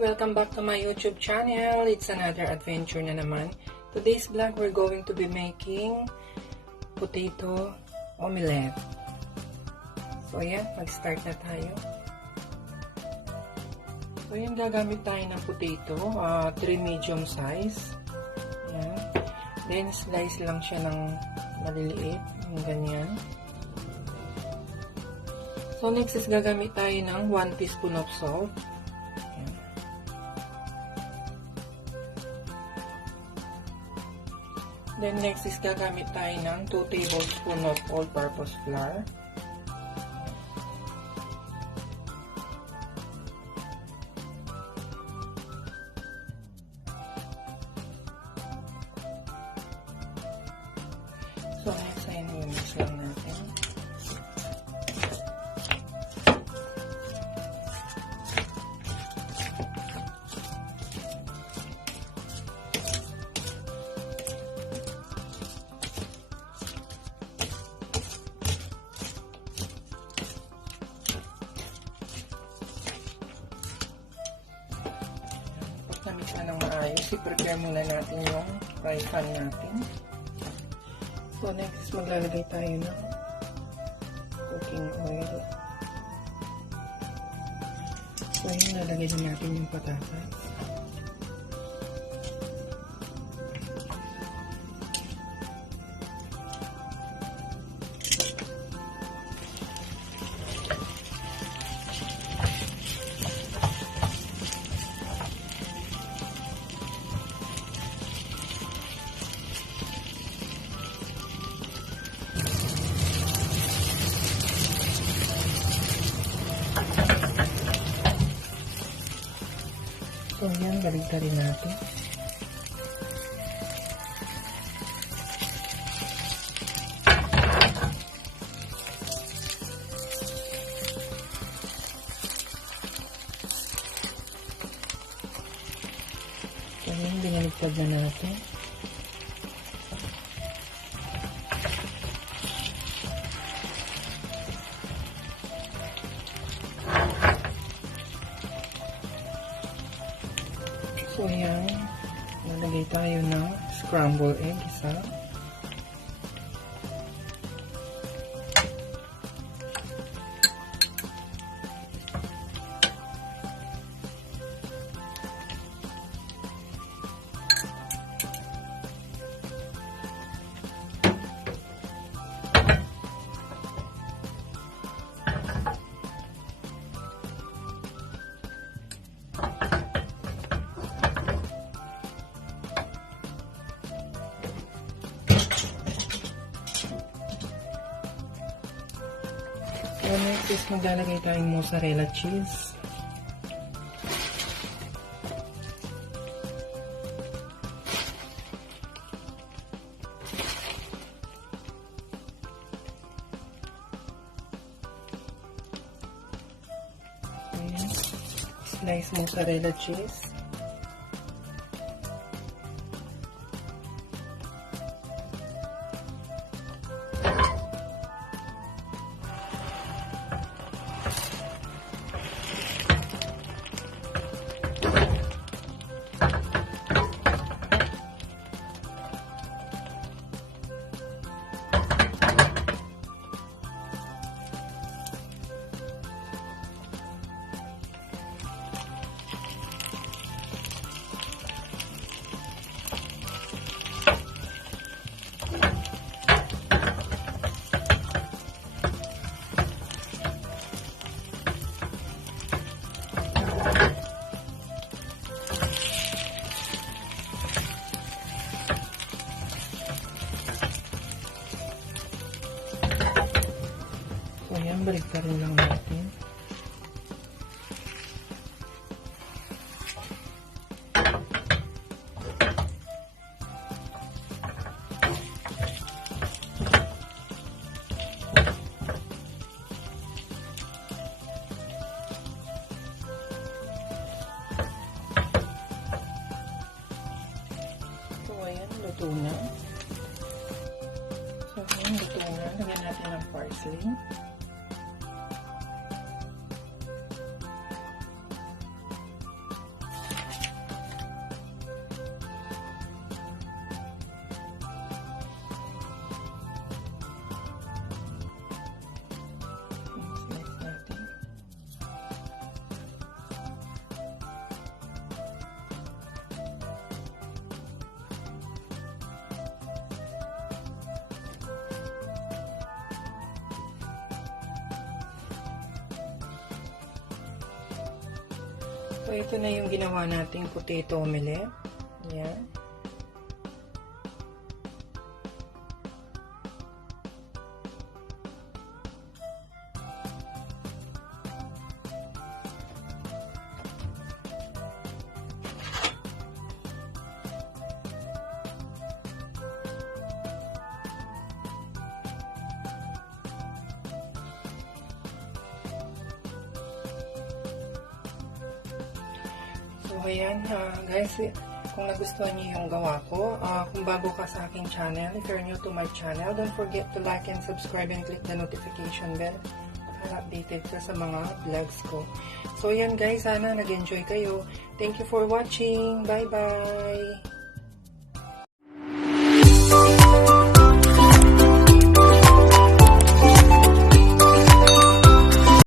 Welcome back to my YouTube channel. It's another adventure na naman. Today's vlog, we're going to be making potato omelette. So yan, mag-start na tayo. So yan, gagamit tayo ng potato, 3 medium size. Yan. Then slice lang siya ng maliliit, yung ganyan. So next is gagamit tayo ng 1 teaspoon of salt. Then next is gagamit tayo ng 2 tablespoons of all-purpose flour. So next ay mix lang natin. Namit na ng maayos, i-prepare muna natin yung fry pan natin. So next is maglalagay tayo ng cooking oil. So yun, lalagay din natin yung patatas. So yan, baligtarin natin. So yan, binaligtad na natin. So yan, nalagay tayo ng scrambled egg isa. So next is maglalagay tayong mozzarella cheese. Ayan. Slice mozzarella cheese. So yan, baligtarin lang natin. So ayan, luto na. So ayan, luto na. Lagyan natin ng parsley. So, ito na yung ginawa nating potato omelette. Ayan. So, ayan, guys, kung nagustuhan niyo yung gawa ko, kung bago ka sa aking channel, if you're new to my channel, don't forget to like and subscribe and click the notification bell para updated ka sa mga vlogs ko. So, ayan guys, sana nag-enjoy kayo. Thank you for watching. Bye-bye!